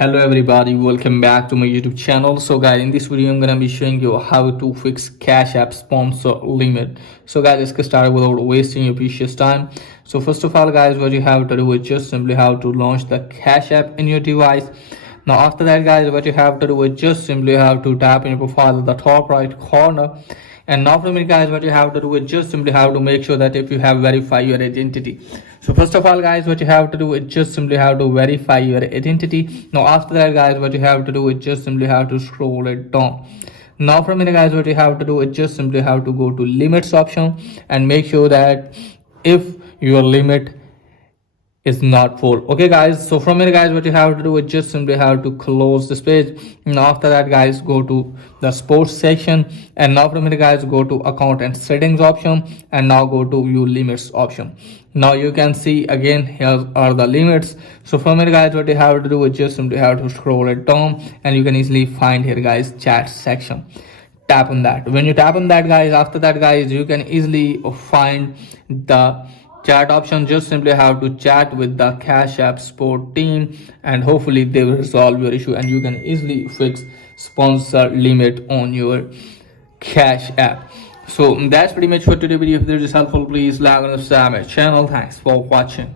Hello everybody, welcome back to my YouTube channel. So guys, in this video I'm gonna be showing you how to fix Cash App sponsor limit. So guys, let's get started without wasting your precious time. So first of all guys, what you have to do is just simply have to launch the Cash App in your device. Now after that guys, what you have to do is just simply have to tap in your profile at the top right corner. And now from it guys, what you have to do is just simply have to make sure that if you have verified your identity. So first of all guys, what you have to do is just simply have to verify your identity. Now after that guys, what you have to do is just simply have to scroll it down. Now from it guys, what you have to do is just simply have to go to limits option and make sure that if your limit is not full. Okay guys, so from here guys, what you have to do is just simply have to close this page. Now after that guys, go to the sports section, and now from here guys, go to account and settings option, and now go to view limits option. Now you can see again, here are the limits. So from here guys, what you have to do is just simply have to scroll it down, and you can easily find here guys chat section. Tap on that. When you tap on that guys, after that guys, you can easily find the chat option. Just simply have to chat with the Cash App support team, and hopefully they will resolve your issue and you can easily fix sponsor limit on your Cash App. So that's pretty much for today's video. If this is helpful, please like and subscribe my channel. Thanks for watching.